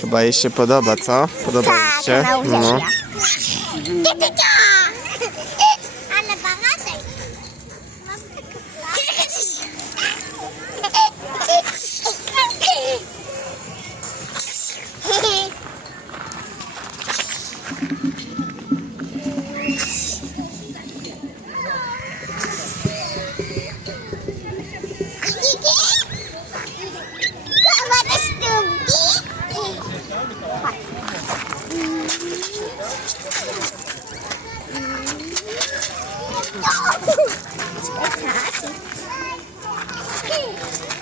Chyba jej się podoba, co? Podoba jej się? No. Ale. That's happy.